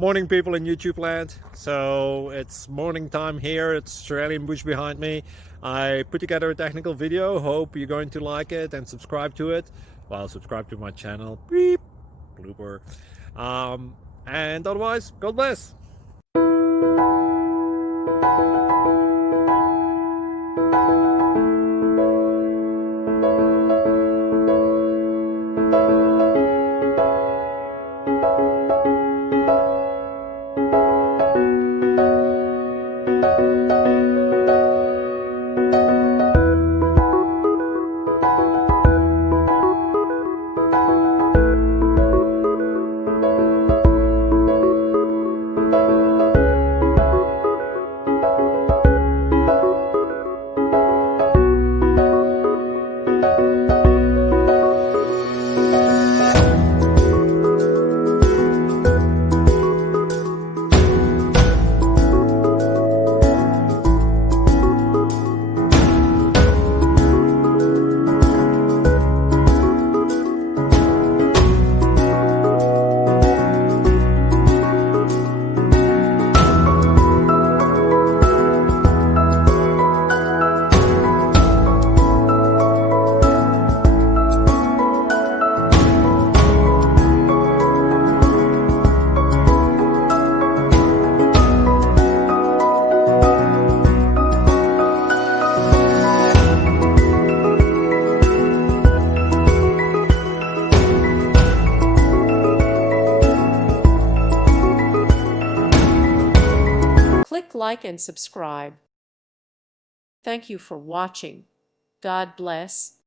Morning, people in YouTube land. So it's morning time here. It's Australian bush behind me. I put together a technical video. Hope you're going to like it and subscribe to it. Well, subscribe to my channel. Beep. Blooper. And otherwise, God bless. Click like and subscribe. Thank you for watching. God bless.